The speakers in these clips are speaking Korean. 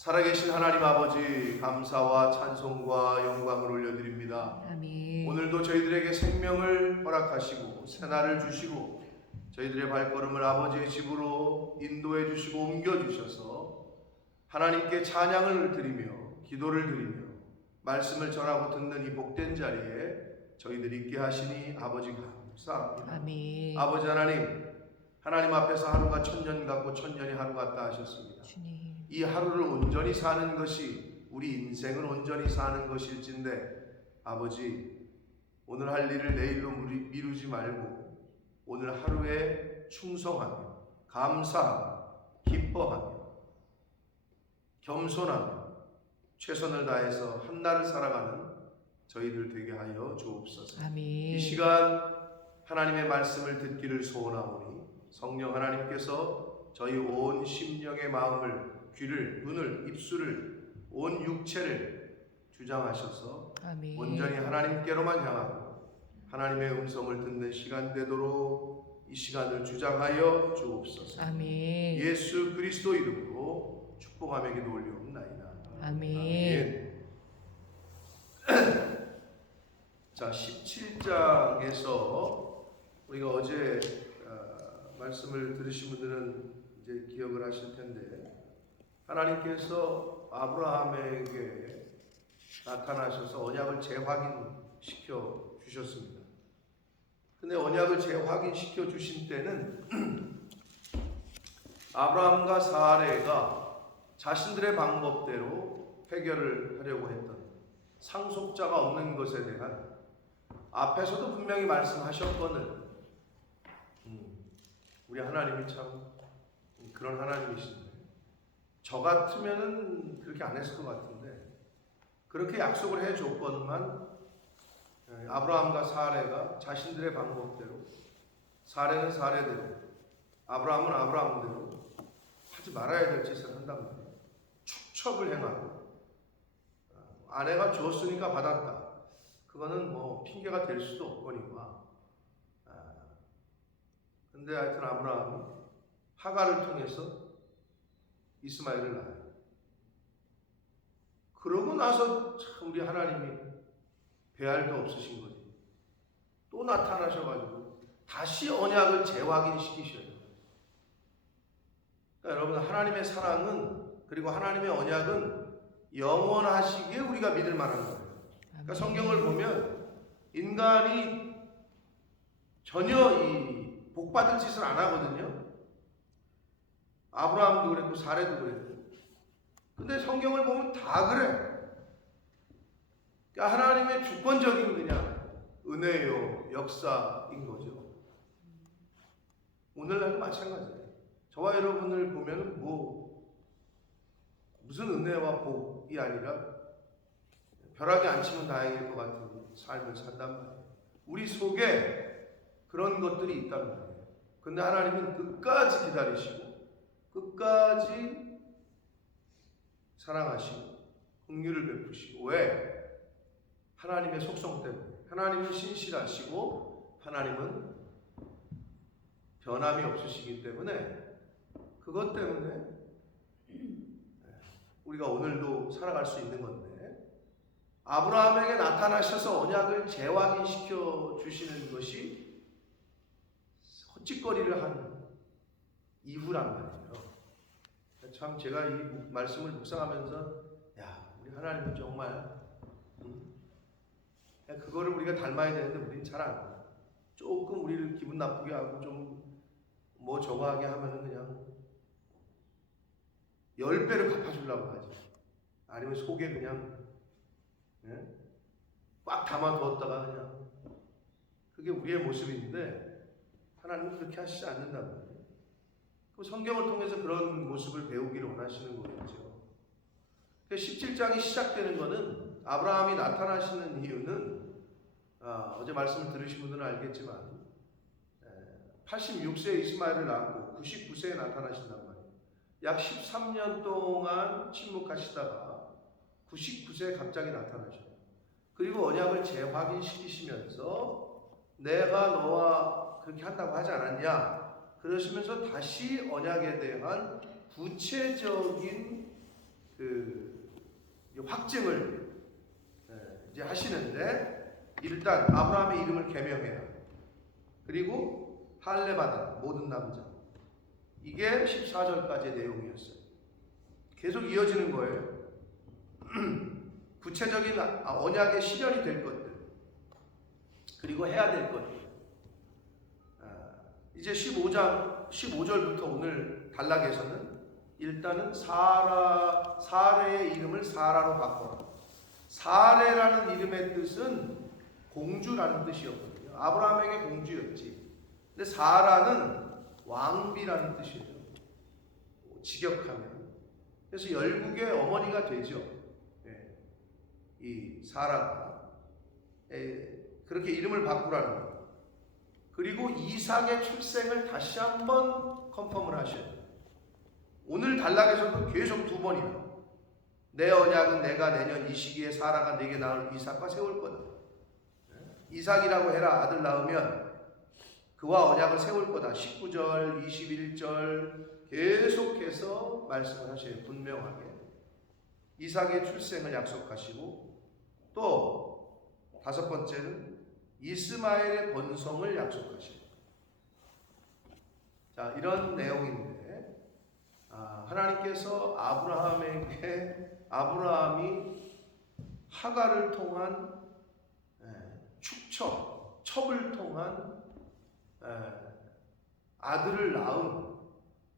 살아계신 하나님 아버지, 감사와 찬송과 영광을 올려드립니다. 아멘. 오늘도 저희들에게 생명을 허락하시고 새날을 주시고 저희들의 발걸음을 아버지의 집으로 인도해 주시고 옮겨 주셔서 하나님께 찬양을 드리며 기도를 드리며 말씀을 전하고 듣는 이 복된 자리에 저희들이 있게 하시니 아버지 감사합니다. 아멘. 아버지 하나님 앞에서 하루가 천년 같고 천년이 하루 같다 하셨습니다. 주님. 이 하루를 온전히 사는 것이 우리 인생을 온전히 사는 것일진데 아버지, 오늘 할 일을 내일로 미루지 말고 오늘 하루에 충성하며 감사하며 기뻐하며 겸손하며 최선을 다해서 한날을 살아가는 저희들 되게 하여 주옵소서. 아멘. 이 시간 하나님의 말씀을 듣기를 소원하오니 성령 하나님께서 저희 온 심령의 마음을, 귀를, 눈을, 입술을, 온 육체를 주장하셔서 아멘. 온전히 하나님께로만 향하고 하나님의 음성을 듣는 시간 되도록 이 시간을 주장하여 주옵소서. 아멘. 예수 그리스도 이름으로 축복하며 기도 올리옵나이다. 아멘. 자, 17장에서 우리가 어제 말씀을 들으신 분들은 이제 기억을 하실 텐데, 하나님께서 아브라함에게 나타나셔서 언약을 재확인시켜 주셨습니다. 근데 언약을 재확인시켜 주신 때는 아브라함과 사레가 자신들의 방법대로 해결을 하려고 했던, 상속자가 없는 것에 대한, 앞에서도 분명히 말씀하셨거늘 우리 하나님이 참 그런 하나님이신데, 저 같으면은 그렇게 안 했을 것 같은데 그렇게 약속을 해줬건만 아브라함과 사레가 자신들의 방법대로, 사레는 사레대로, 아브라함은 아브라함대로 하지 말아야 될 짓을 한단 말이에요. 축척을 행하고, 아내가 줬으니까 받았다, 그거는 뭐 핑계가 될 수도 없거니와. 근데 하여튼 아브라함이 하가를 통해서 이스마엘을 낳아요. 그러고 나서 참 우리 하나님이 배알도 없으신 거지. 또 나타나셔가지고 다시 언약을 재확인시키셔요. 그러니까 여러분, 하나님의 사랑은, 그리고 하나님의 언약은 영원하시기에 우리가 믿을 만한 거예요. 그러니까 성경을 보면 인간이 전혀 이 복받을 짓을 안 하거든요. 아브라함도 그랬고 사레도 그랬고. 근데 성경을 보면 다 그래. 그러니까 하나님의 주권적인 그냥 은혜요, 역사인 거죠. 오늘날도 마찬가지예요. 저와 여러분을 보면 무슨 은혜와 복이 아니라 벼락이 안 치면 다행일 것 같은 삶을 산단 말이에요. 우리 속에 그런 것들이 있단 말이에요. 근데 하나님은 끝까지 기다리시고 끝까지 사랑하시고 긍휼을 베푸시고. 왜? 하나님의 속성 때문에. 하나님은 신실하시고 하나님은 변함이 없으시기 때문에, 그것 때문에 우리가 오늘도 살아갈 수 있는 건데, 아브라함에게 나타나셔서 언약을 재확인시켜 주시는 것이 헛짓거리를 한 이후란 말이에요. 참 제가 이 말씀을 묵상하면서, 야, 우리 하나님은 정말 그거를 우리가 닮아야 되는데 우리는 잘 안 해요. 조금 우리를 기분 나쁘게 하고 좀 뭐 저거 하게 하면은 그냥 10배를 갚아주려고 하지. 아니면 속에 그냥 꽉 담아두었다가 그냥, 그게 우리의 모습인데 하나님은 그렇게 하시지 않는단 말이에요. 그 성경을 통해서 그런 모습을 배우기를 원하시는 거겠죠. 17장이 시작되는 것은, 아브라함이 나타나시는 이유는 어제 말씀을 들으신 분들은 알겠지만 86세에 이스마엘을 낳고 99세에 나타나신단 말이에요. 약 13년 동안 침묵하시다가 99세에 갑자기 나타나셔요. 그리고 언약을 재확인시키시면서 내가 너와 그렇게 한다고 하지 않았냐, 그러시면서 다시 언약에 대한 구체적인 그 확증을 이제 하시는데, 일단 아브라함의 이름을 개명해라. 그리고 할례 받아라, 모든 남자. 이게 14절까지의 내용이었어요. 계속 이어지는 거예요. 구체적인 언약의 실현이 될 것들, 그리고 해야 될 것들. 이제 15절부터 오늘 단락에서는 일단은 사레의 이름을 사라로 바꿔라. 사레라는 이름의 뜻은 공주라는 뜻이었거든요. 아브라함에게 공주였지. 근데 사라는 왕비라는 뜻이에요. 직역하면. 그래서 열국의 어머니가 되죠. 이 사라가. 그렇게 이름을 바꾸라는 거예요. 그리고 이삭의 출생을 다시 한번 컨펌을 하셔야 돼요. 오늘 단락에서도 계속 두 번이나 내 언약은 내가 내년 이 시기에 사라가 내게 낳을 이삭과 세울 거다. 이삭이라고 해라. 아들 낳으면 그와 언약을 세울 거다. 19절, 21절 계속해서 말씀을 하셔요. 분명하게. 이삭의 출생을 약속하시고, 또 다섯 번째는 이스마엘의 번성을 약속하시고. 자, 이런 내용인데, 하나님께서 아브라함이 하가를 통한 첩을 통한 아들을 낳은,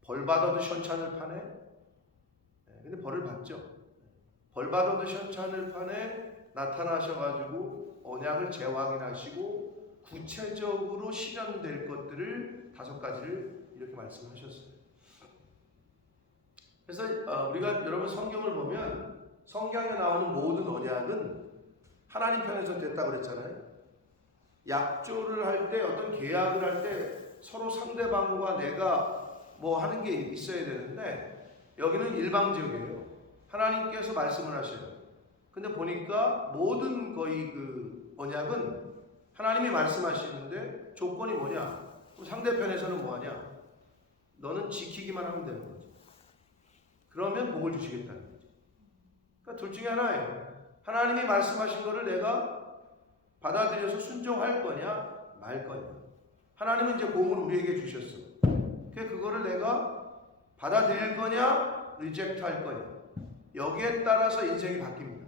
벌받아도 시원찮을 판에, 근데 벌을 받죠. 벌받아도 시원찮을 판에 나타나셔가지고 언약을 재확인하시고 구체적으로 실현될 것들을 5가지를 이렇게 말씀하셨어요. 그래서 우리가 여러분 성경을 보면 성경에 나오는 모든 언약은 하나님 편에서 됐다고 그랬잖아요. 약조를 할 때, 어떤 계약을 할 때 서로 상대방과 내가 뭐 하는 게 있어야 되는데, 여기는 일방적이에요. 하나님께서 말씀을 하셔요. 근데 보니까 모든 거의 그 언약은 하나님이 말씀하시는데 조건이 뭐냐? 그럼 상대편에서는 뭐하냐? 너는 지키기만 하면 되는 거죠. 그러면 복을 주시겠다는 거죠. 그러니까 둘 중에 하나예요. 하나님이 말씀하신 거를 내가 받아들여서 순종할 거냐 말 거냐. 하나님은 이제 복을 우리에게 주셨어. 그거를 내가 받아들일 거냐 리젝트 할 거냐. 여기에 따라서 인생이 바뀝니다.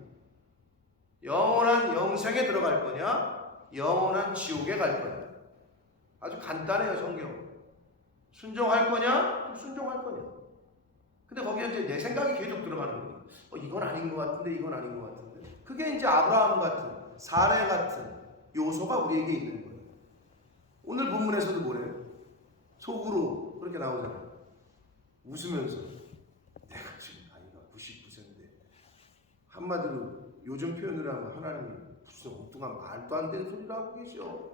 영원한 영생에 들어갈 거냐, 영원한 지옥에 갈 거냐. 아주 간단해요, 성경. 순종할 거냐, 순종할 거냐. 근데 거기에 이제 내 생각이 계속 들어가는 거예요. 이건 아닌 것 같은데, 이건 아닌 것 같은데. 그게 이제 아브라함 같은, 사레 같은 요소가 우리에게 있는 거예요. 오늘 본문에서도 뭐래요? 속으로 그렇게 나오잖아요. 웃으면서 내가 지금 나이가 99세인데, 한마디로 요즘 표현으로 하면 하나님이 무슨 엉뚱한 말도 안 되는 소리를 하고 계셔.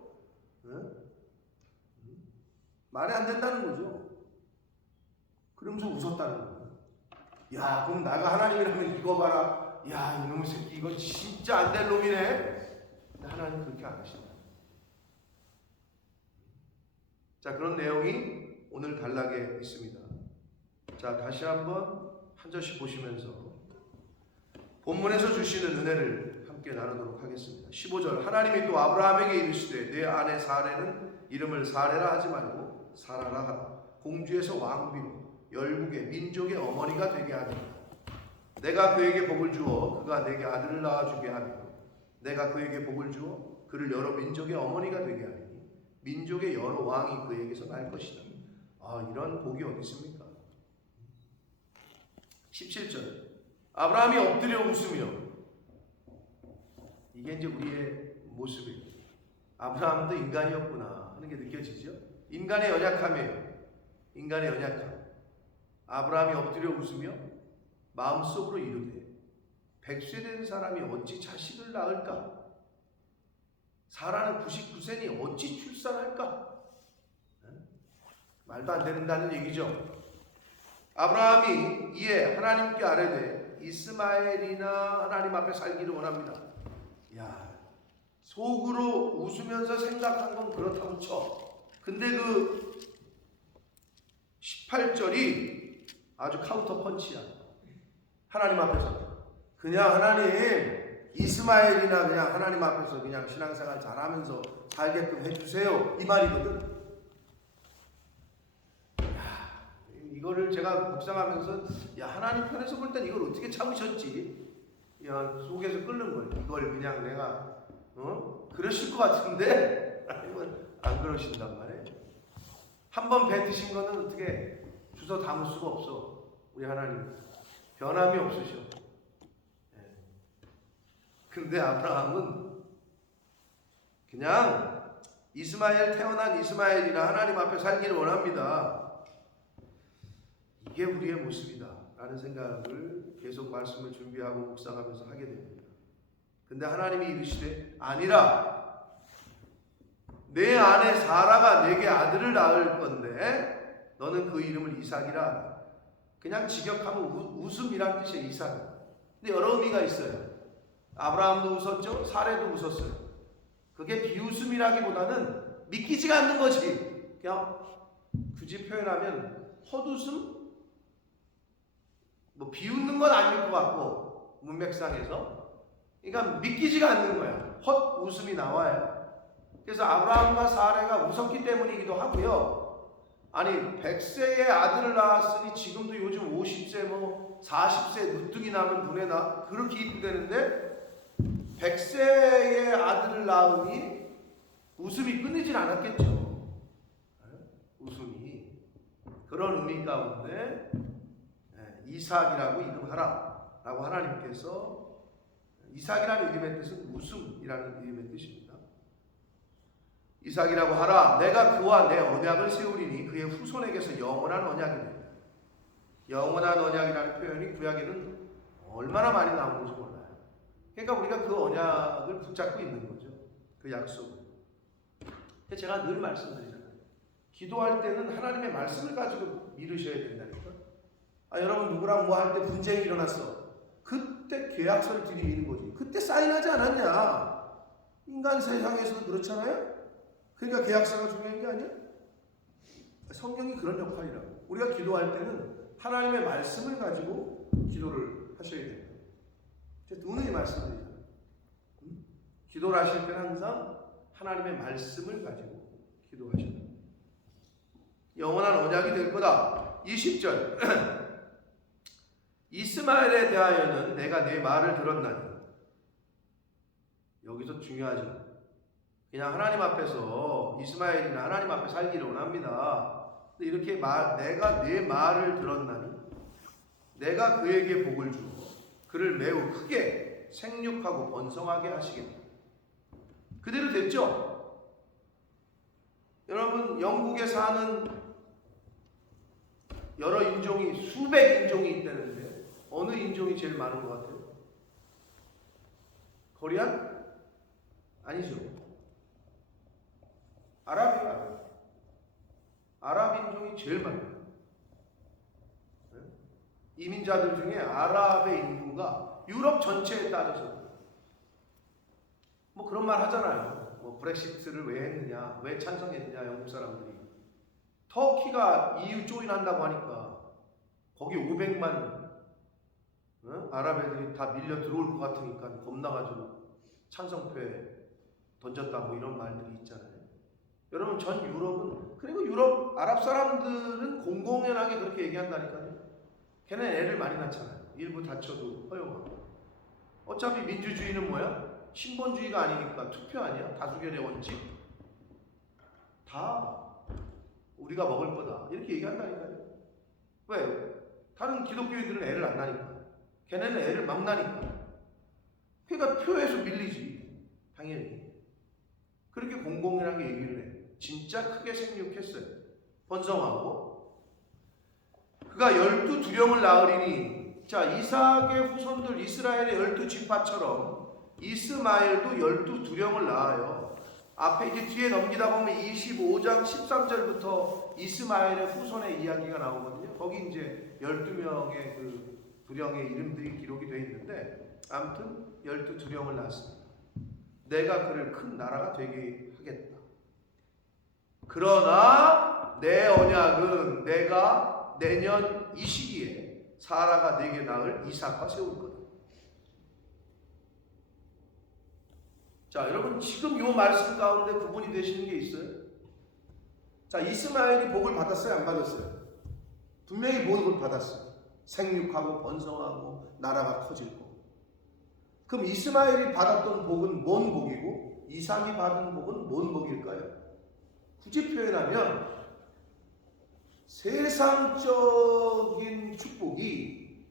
말이 안 된다는 거죠. 그러면서 웃었다는 거예요. 야, 그럼 나가 하나님이라면 이거 봐라. 야, 이놈의 새끼 이거 진짜 안 될 놈이네. 근데 하나님 그렇게 안 하신다. 자, 그런 내용이 오늘 단락에 있습니다. 자, 다시 한번 한 절씩 보시면서 본문에서 주시는 은혜를 함께 나누도록 하겠습니다. 15절, 하나님이 또 아브라함에게 이르시되 내 아내 사레는 이름을 사레라 하지 말고 사라라 하라. 공주에서 왕비로 열국의 민족의 어머니가 되게 하리라. 내가 그에게 복을 주어 그가 내게 아들을 낳아주게 하며 내가 그에게 복을 주어 그를 여러 민족의 어머니가 되게 하리니 민족의 여러 왕이 그에게서 날 것이다. 이런 복이 어디 있습니까? 17절, 아브라함이 엎드려 웃으며, 이게 이제 우리의 모습이에요. 아브라함도 인간이었구나 하는 게 느껴지죠? 인간의 연약함이에요. 인간의 연약함. 아브라함이 엎드려 웃으며 마음속으로 이르되 100세 된 사람이 어찌 자식을 낳을까? 사라는 99세니 어찌 출산할까? 말도 안 된다는 얘기죠. 아브라함이 이에 하나님께 아뢰되 이스마엘이나 하나님 앞에 살기를 원합니다. 야, 속으로 웃으면서 생각한 건 그렇다고 쳐. 근데 그 18절이 아주 카운터 펀치야. 하나님 앞에서 그냥 하나님 이스마엘이나 그냥 하나님 앞에서 그냥 신앙생활 잘하면서 살게끔 해주세요 이 말이거든. 이거를 제가 묵상하면서 야 하나님 편에서 볼 땐 이걸 어떻게 참으셨지? 야 속에서 끓는 거예요. 이걸 그냥 내가 그러실 것 같은데 하나님은 안 그러신단 말이에요. 한번 뱉으신 거는 어떻게 주워 담을 수가 없어. 우리 하나님 변함이 없으셔. 근데 아브라함은 그냥 이스마엘 태어난 이스마엘이라 하나님 앞에 살기를 원합니다. 이게 우리의 모습이다 라는 생각을 계속 말씀을 준비하고 묵상하면서 하게 됩니다. 근데 하나님이 이르시되 아니라 내 아내 사라가 내게 아들을 낳을 건데 너는 그 이름을 이삭이라 하라. 그냥 직역하면 웃음이란 뜻의 이삭. 근데 여러 의미가 있어요. 아브라함도 웃었죠. 사례도 웃었어요. 그게 비웃음이라기보다는 믿기지가 않는 거지. 그냥 굳이 표현하면 헛웃음? 뭐 비웃는 건 아닐 것 같고 문맥상에서 그러니까 믿기지가 않는 거야. 헛웃음이 나와요. 그래서 아브라함과 사례가 웃었기 때문이기도 하고요. 아니 100세의 아들을 낳았으니 지금도 요즘 50세 뭐 40세 누뚱이 나면 눈에 나 그렇게 이쁘대는데 100세의 아들을 낳으니 웃음이 끊이질 않았겠죠. 웃음이 그런 의미 가운데 이삭이라고 이름하라 라고 하나님께서 이삭이라는 이름의 뜻은 웃음이라는 이름의 뜻입니다. 이삭이라고 하라. 내가 그와 내 언약을 세우리니 그의 후손에게서 영원한 언약이 된다. 영원한 언약이라는 표현이 구약에는 얼마나 많이 나오는지 몰라요. 그러니까 우리가 그 언약을 붙잡고 있는 거죠. 그 약속을. 제가 늘 말씀드리잖아요. 기도할 때는 하나님의 말씀을 가지고 미루셔야 된다니까. 여러분 누구랑 뭐 할 때 분쟁이 일어났어. 그때 계약서를 들이미는 거지. 그때 사인하지 않았냐. 인간 세상에서도 그렇잖아요. 그러니까 계약서가 중요한 게 아니야. 성경이 그런 역할이라고. 우리가 기도할 때는 하나님의 말씀을 가지고 기도를 하셔야 됩니다. 제가 누누이 말씀드리잖아요. 기도를 하실 때는 항상 하나님의 말씀을 가지고 기도하셔야 됩니다. 영원한 언약이 될 거다. 20절 이스마엘에 대하여는 내가 내 말을 들었나니. 여기서 중요하죠. 그냥 하나님 앞에서 이스마엘이나 하나님 앞에 살기를 원합니다. 이렇게 내가 내 말을 들었나니 내가 그에게 복을 주고 그를 매우 크게 생육하고 번성하게 하시겠다. 그대로 됐죠? 여러분 영국에 사는 여러 인종이 수백 인종이 있다는데 어느 인종이 제일 많은 것 같아요? 코리안? 아니죠. 아랍이에요. 아랍 인종이 제일 많아요. 이민자들 중에 아랍의 인구가 유럽 전체에 따져서 뭐 그런 말 하잖아요. 뭐 브렉시트를 왜 했느냐, 왜 찬성했느냐 영국 사람들이. 터키가 EU 조인한다고 하니까 거기 500만 아랍 애들이 다 밀려 들어올 것 같으니까 겁나가지고 찬성표에 던졌다 뭐 이런 말들이 있잖아요. 여러분 전 유럽은 그리고 유럽 아랍 사람들은 공공연하게 그렇게 얘기한다니까요. 걔네 애를 많이 낳잖아요. 일부 다쳐도 허용하고. 어차피 민주주의는 뭐야? 신본주의가 아니니까 투표 아니야? 다수결의 원칙. 다 우리가 먹을 거다 이렇게 얘기한다니까요. 왜? 다른 기독교인들은 애를 안 낳으니까. 걔네는 애를 막 낳으니까. 그러니까 표에서 밀리지. 당연히. 그렇게 공공연하게 얘기를 해. 진짜 크게 생육했어요. 번성하고. 그가 12두령을 낳으리니. 자, 이삭의 후손들 이스라엘의 12지파처럼 이스마엘도 12두령을 낳아요. 앞에 이제 뒤에 넘기다 보면 25장 13절부터 이스마엘의 후손의 이야기가 나오거든요. 거기 이제 12명의 그 두령의 이름들이 기록이 되어 있는데 아무튼 12두령을 낳았습니다. 내가 그를 큰 나라가 되게 하겠다. 그러나 내 언약은 내가 내년 이 시기에 사라가 내게 낳을 이삭과 세울 거다. 자, 여러분 지금 이 말씀 가운데 구분이 되시는 게 있어요? 자, 이스마엘이 복을 받았어요? 안 받았어요? 분명히 복을 받았어요. 생육하고 번성하고 나라가 커지고. 그럼 이스마엘이 받았던 복은 뭔 복이고 이삭이 받은 복은 뭔 복일까요? 굳이 표현하면 세상적인 축복이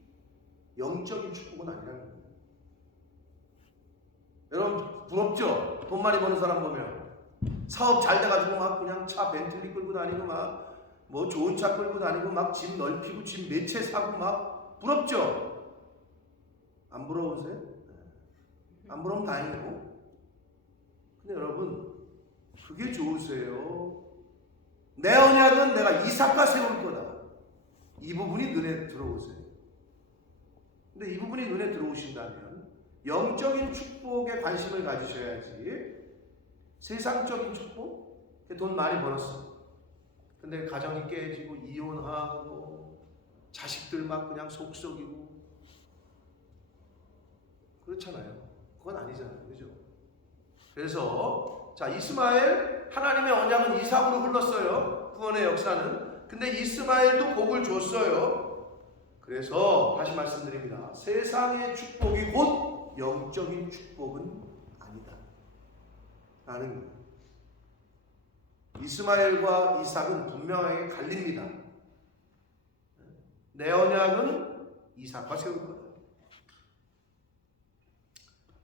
영적인 축복은 아니라는 거예요. 여러분 부럽죠? 돈 많이 버는 사람 보면 사업 잘 돼가지고 막 그냥 차 벤틀리 끌고 다니고 막 뭐 좋은 차 끌고 다니고 막 집 넓히고 집 몇 채 사고 막 부럽죠? 안 부러우세요? 안 부러우면 다행이고. 근데 여러분 그게 좋으세요? 내 언약은 내가 이삭과 세울 거다. 이 부분이 눈에 들어오세요. 근데 이 부분이 눈에 들어오신다면 영적인 축복에 관심을 가지셔야지. 세상적인 축복? 돈 많이 벌었어. 근데 가정이 깨지고 이혼하고 자식들 막 그냥 속썩이고 그렇잖아요. 그건 아니잖아요. 그죠? 그래서 자, 이스마엘 하나님의 언약은 이삭으로 흘렀어요. 구원의 역사는. 근데 이스마엘도 복을 줬어요. 그래서 다시 말씀드립니다. 세상의 축복이 곧 영적인 축복은 아니다 라는 거예요. 이스마엘과 이삭은 분명하게 갈립니다. 내 언약은 이삭과 세울 거다.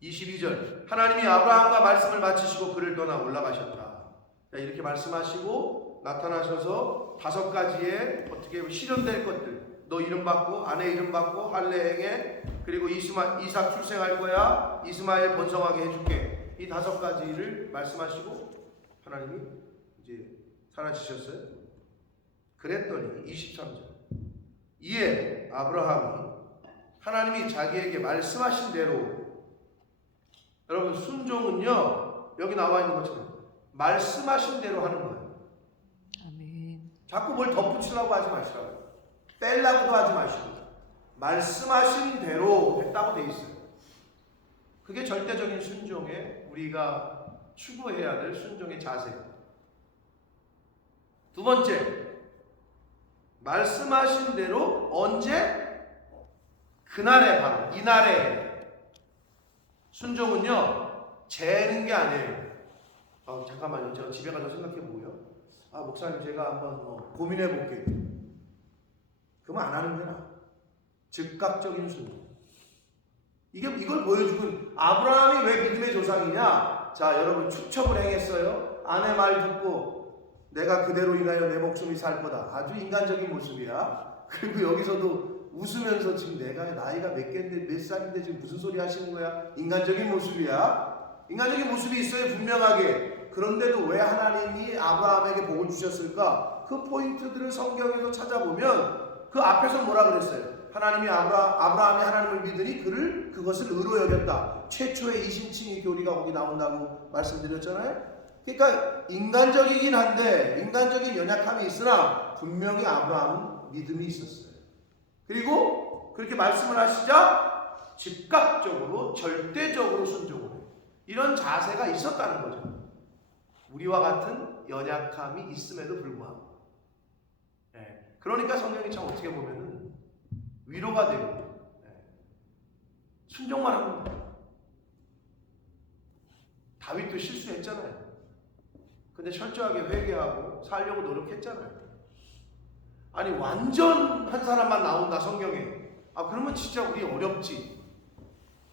22절 하나님이 아브라함과 말씀을 마치시고 그를 떠나 올라가셨다. 자, 이렇게 말씀하시고 나타나셔서 5가지의 어떻게 실현될 것들, 너 이름 받고 아내 이름 받고 할례 행해, 그리고 이삭 출생할 거야, 이스마엘 번성하게 해줄게, 이 5가지를 말씀하시고 하나님이 이제 사라지셨어요. 그랬더니 23절 이에 아브라함이 하나님이 자기에게 말씀하신 대로, 여러분 순종은요 여기 나와 있는 것처럼 말씀하신 대로 하는 거예요. 아멘. 자꾸 뭘 덧붙이려고 하지 마시라고요. 빼려고도 하지 마시고 말씀하신 대로 했다고 돼 있어요. 그게 절대적인 순종에 우리가 추구해야 될 순종의 자세입니다. 두 번째, 말씀하신 대로 언제? 그날에, 바로 이날에. 순종은요 재는 게 아니에요. 잠깐만요, 제가 집에 가서 생각해 보고요. 목사님 제가 한번 고민해 볼게요. 그러면 안 하는 게 나아. 즉각적인 순종. 이걸 보여주고, 아브라함이 왜 믿음의 조상이냐? 자, 여러분 축척을 행했어요. 아내 말 듣고 내가 그대로 인하여 내 목숨이 살 거다. 아주 인간적인 모습이야. 그리고 여기서도 웃으면서 지금 내가 나이가 몇 개인데 몇 살인데 지금 무슨 소리 하시는 거야? 인간적인 모습이야. 인간적인 모습이 있어요, 분명하게. 그런데도 왜 하나님이 아브라함에게 복을 주셨을까? 그 포인트들을 성경에서 찾아보면 그 앞에서 뭐라 그랬어요? 하나님이 아브라함이 하나님을 믿으니 그것을 의로 여겼다. 최초의 이신칭의 교리가 거기 나온다고 말씀드렸잖아요. 그러니까 인간적이긴 한데, 인간적인 연약함이 있으나 분명히 아브라함은 믿음이 있었어요. 그리고 그렇게 말씀을 하시자 즉각적으로 절대적으로 순종을 해요. 이런 자세가 있었다는 거죠. 우리와 같은 연약함이 있음에도 불구하고. 그러니까 성경이 참 어떻게 보면은 위로가 되고 순종만 하면 돼요. 다윗도 실수했잖아요. 근데 철저하게 회개하고 살려고 노력했잖아요. 아니 완전한 사람만 나온다 성경에. 그러면 진짜 우리 어렵지.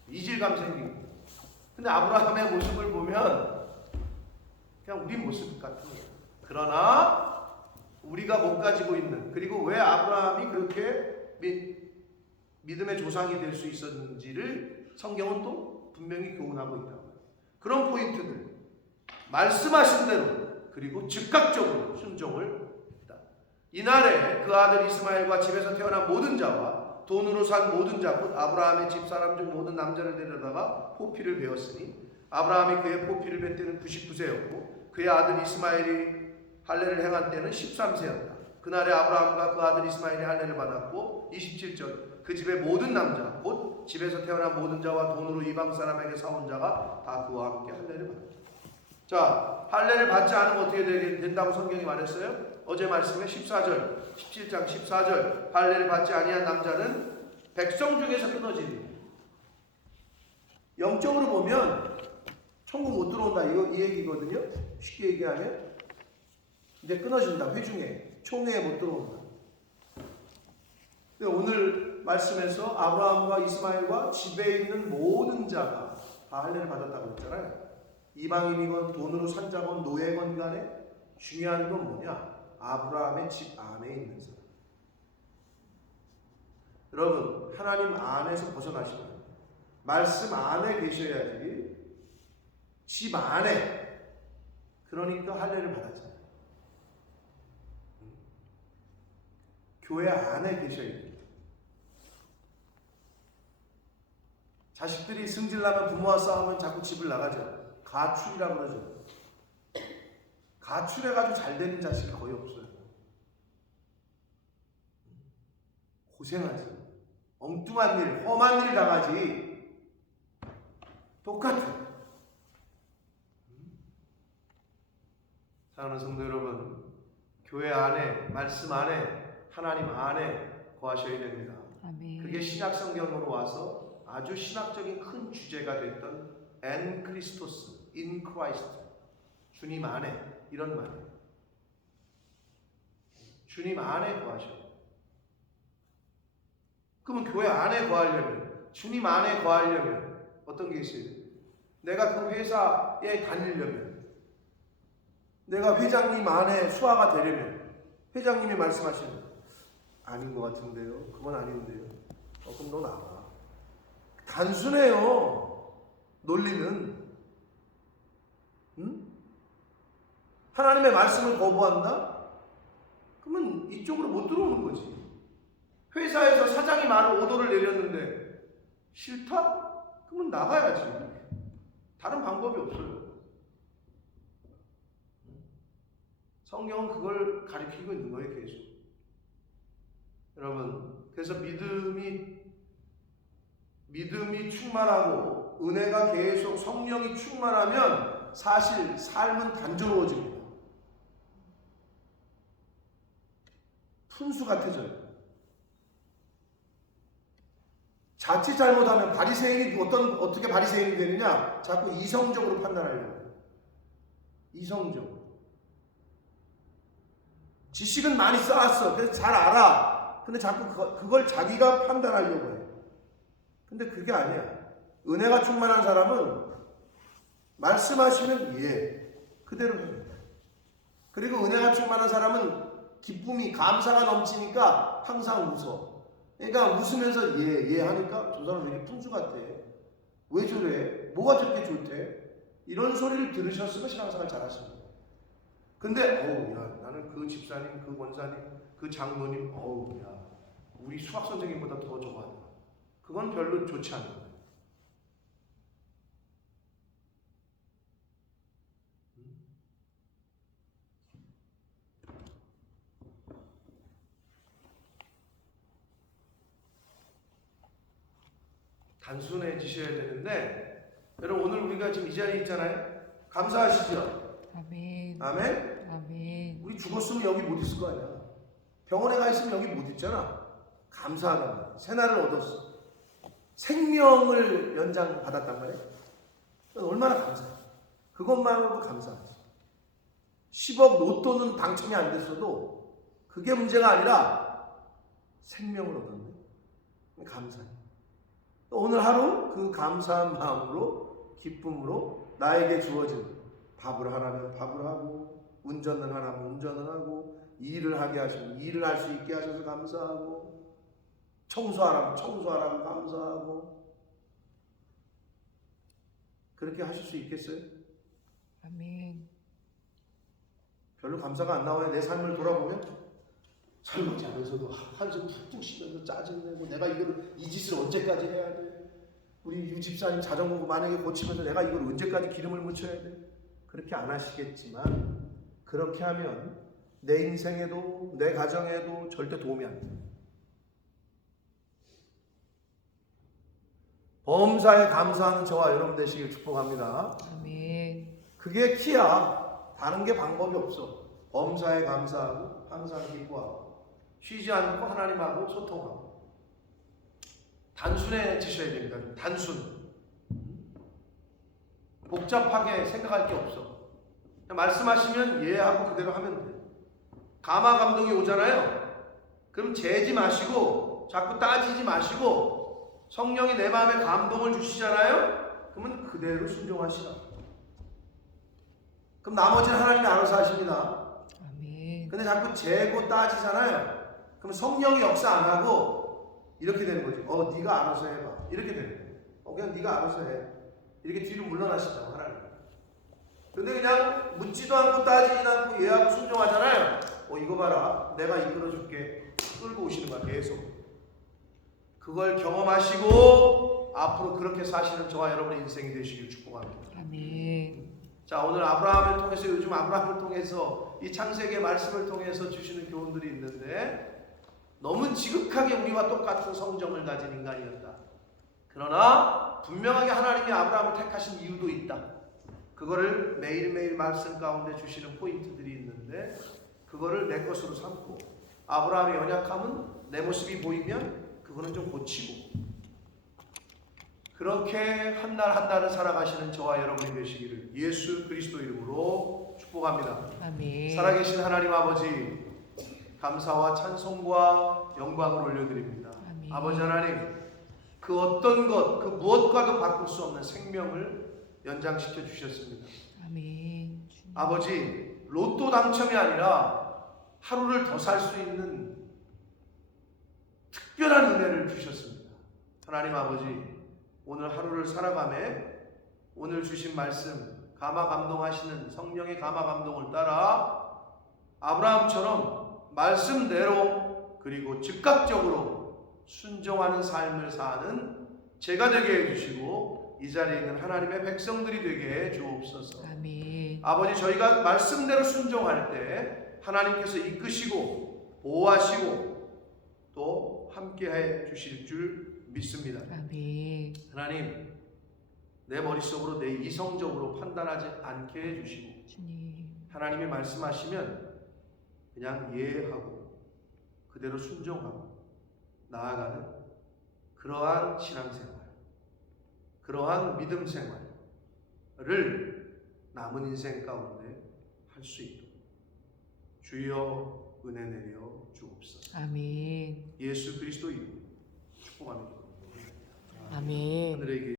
이질감 생기고. 근데 아브라함의 모습을 보면 그냥 우리 모습 같은 거예요. 그러나 우리가 못 가지고 있는, 그리고 왜 아브라함이 그렇게 믿음의 조상이 될 수 있었는지를 성경은 또 분명히 교훈하고 있다고요. 그런 포인트들, 말씀하신 대로 그리고 즉각적으로 순종을 했다. 이날에 그 아들 이스마엘과 집에서 태어난 모든 자와 돈으로 산 모든 자 곧 아브라함의 집사람 중 모든 남자를 데려다가 포피를 베었으니 아브라함이 그의 포피를 벤 때는 99세였고 그의 아들 이스마엘이 할례를 행한 때는 13세였다. 그날에 아브라함과 그 아들 이스마엘이 할례를 받았고 27절 그 집의 모든 남자 곧 집에서 태어난 모든 자와 돈으로 이방 사람에게 사온 자가 다 그와 함께 할례를 받았다. 자, 할례를 받지 않으면 어떻게 된다고 성경이 말했어요? 어제 말씀에 14절 17장 14절 할례를 받지 아니한 남자는 백성 중에서 끊어지니. 영적으로 보면 천국 못 들어온다 이 얘기거든요. 쉽게 얘기하면 이제 끊어진다. 회중에 총회에 못 들어온다. 근데 오늘 말씀에서 아브라함과 이스마엘과 집에 있는 모든 자가 다 할례를 받았다고 했잖아요. 이방인이건 돈으로 산 자건 노예건 간에 중요한 건 뭐냐? 아브라함의 집 안에 있는 사람. 여러분, 하나님 안에서 벗어나시면 말씀 안에 계셔야지. 집 안에. 그러니까 할례를 받았잖아요. 교회 안에 계셔야 돼요. 자식들이 승질나면 부모와 싸우면 자꾸 집을 나가죠. 가출이라고 그러죠. 가출해가지고 잘 되는 자식이 거의 없어요. 고생하지. 엉뚱한 일, 험한 일 당하지. 똑같아. 사랑하는 성도 여러분, 교회 안에, 말씀 안에, 하나님 안에 거하셔야 됩니다. 아멘. 그게 신약 성경으로 와서 아주 신학적인 큰 주제가 됐던 엔 크리스토스, 인 크라이스트, 주님 안에, 이런 말이에요. 주님 안에 거하셔. 그러면 교회 안에 거하려면, 주님 안에 거하려면 어떤 게 있어야 돼요? 내가 그 회사에 다니려면, 내가 회장님 안에 수하가 되려면, 회장님이 말씀하시는 아닌 것 같은데요. 그건 아닌데요. 그럼 너 나와. 단순해요. 논리는. 응? 하나님의 말씀을 거부한다? 그러면 이쪽으로 못 들어오는 거지. 회사에서 사장이 말을 오더를 내렸는데 싫다? 그러면 나가야지. 다른 방법이 없어요. 성경은 그걸 가리키고 있는 거예요, 계속. 여러분, 그래서 믿음이 충만하고 은혜가 계속 성령이 충만하면 사실 삶은 단조로워집니다. 푼수 같아져요. 자칫 잘못하면 바리새인이 어떻게 바리새인이 되느냐? 자꾸 이성적으로 판단하려고 해요. 이성적으로. 지식은 많이 쌓았어. 그래서 잘 알아. 근데 자꾸 그걸 자기가 판단하려고 해. 근데 그게 아니야. 은혜가 충만한 사람은 말씀하시면 그대로 해줍니다. 그리고 은혜가 충만한 사람은 기쁨이, 감사가 넘치니까 항상 웃어. 그러니까 웃으면서 하니까 저 사람 왜 이렇게 풍수 같아? 왜 저래? 뭐가 저렇게 좋대? 이런 소리를 들으셨으면 신앙생활 잘하십니다. 근데 나는 그 집사님, 그 권사님, 그 장로님 우리 수학 선생님보다 더 좋아한다. 그건 별로 좋지 않은 거예요. 단순해지셔야 되는데, 여러분 오늘 우리가 지금 이 자리에 있잖아요. 감사하시죠? 아멘. 아멘? 아멘. 우리 죽었으면 여기 못 있을 거 아니야. 병원에 가 있으면 여기 못 있잖아. 감사하단 말이야. 새날을 얻었어. 생명을 연장받았단 말이야. 얼마나 감사해. 그것만으로도 감사하지. 10억 로또는 당첨이 안 됐어도 그게 문제가 아니라 생명을 얻었네. 감사해. 오늘 하루 그 감사한 마음으로, 기쁨으로 나에게 주어진 밥을 하라면 밥을 하고, 운전을 하라면 운전을 하고, 일을 하게 하시면 일을 할 수 있게 하셔서 감사하고, 청소하라면 청소하라고 감사하고. 그렇게 하실 수 있겠어요? 아멘. 별로 감사가 안 나와요. 내 삶을 돌아보면 설거지 하면서도 한숨 푹푹 쉬면서 짜증내고, 내가 이 짓을 언제까지 해야 돼? 우리 유 집사님 자전거 만약에 고치면서 내가 이걸 언제까지 기름을 묻혀야 돼? 그렇게 안 하시겠지만, 그렇게 하면 내 인생에도 내 가정에도 절대 도움이 안 돼요. 범사에 감사하는 저와 여러분 되시길 축복합니다. 아멘. 그게 키야. 다른 게 방법이 없어. 범사에 감사하고 항상 기뻐하고 쉬지 않고 하나님하고 소통하고 단순해지셔야 됩니다. 단순. 복잡하게 생각할 게 없어. 그냥 말씀하시면 예하고 그대로 하면 돼. 감화 감동이 오잖아요. 그럼 재지 마시고 자꾸 따지지 마시고 성령이 내 마음에 감동을 주시잖아요. 그러면 그대로 순종하시라. 그럼 나머지는 하나님이 알아서 하십니다. 아멘. 근데 자꾸 재고 따지잖아요. 그럼 성령이 역사 안 하고 이렇게 되는 거지. 네가 알아서 해봐. 이렇게 되는 거예요. 그냥 네가 알아서 해. 이렇게 뒤로 물러나시죠 하나님. 근데 그냥 묻지도 않고 따지지도 않고 예하고 순종하잖아요. 이거 봐라. 내가 이끌어줄게. 끌고 오시는 거야 계속. 그걸 경험하시고 앞으로 그렇게 사시는 저와 여러분의 인생이 되시길 축복합니다. 아멘. 자, 오늘 아브라함을 통해서 요즘 아브라함을 통해서 이 창세기의 말씀을 통해서 주시는 교훈들이 있는데 너무 지극하게 우리와 똑같은 성정을 가진 인간이었다. 그러나 분명하게 하나님이 아브라함을 택하신 이유도 있다. 그거를 매일매일 말씀 가운데 주시는 포인트들이 있는데 그거를 내 것으로 삼고 아브라함의 연약함은 내 모습이 보이면 그거는 좀 고치고 그렇게 한 날 한 날을 살아가시는 저와 여러분이 되시기를 예수 그리스도 이름으로 축복합니다. 아멘. 살아계신 하나님 아버지 감사와 찬송과 영광을 올려드립니다. 아멘. 아버지 하나님 그 어떤 것 그 무엇과도 바꿀 수 없는 생명을 연장시켜 주셨습니다. 아멘. 아버지 로또 당첨이 아니라 하루를 더 살 수 있는 특별한 은혜를 주셨습니다. 하나님 아버지 오늘 하루를 살아가며 오늘 주신 말씀 감화 감동하시는 성령의 감화 감동을 따라 아브라함처럼 말씀대로 그리고 즉각적으로 순종하는 삶을 사는 제가 되게 해주시고 이 자리에 있는 하나님의 백성들이 되게 해 주옵소서. 아멘. 아버지 저희가 말씀대로 순종할 때 하나님께서 이끄시고 보호하시고 또 함께해 주실 줄 믿습니다. 아멘. 하나님 내 머릿속으로 내 이성적으로 판단하지 않게 해주시고 주님. 하나님이 말씀하시면 그냥 예하고 그대로 순종하고 나아가는 그러한 신앙생활 그러한 믿음 생활을 남은 인생 가운데 할 수 있도록 주여 은혜 내려 주옵소서. 아멘. 예수 그리스도 이름으로 축복합니다. 아멘. 하늘에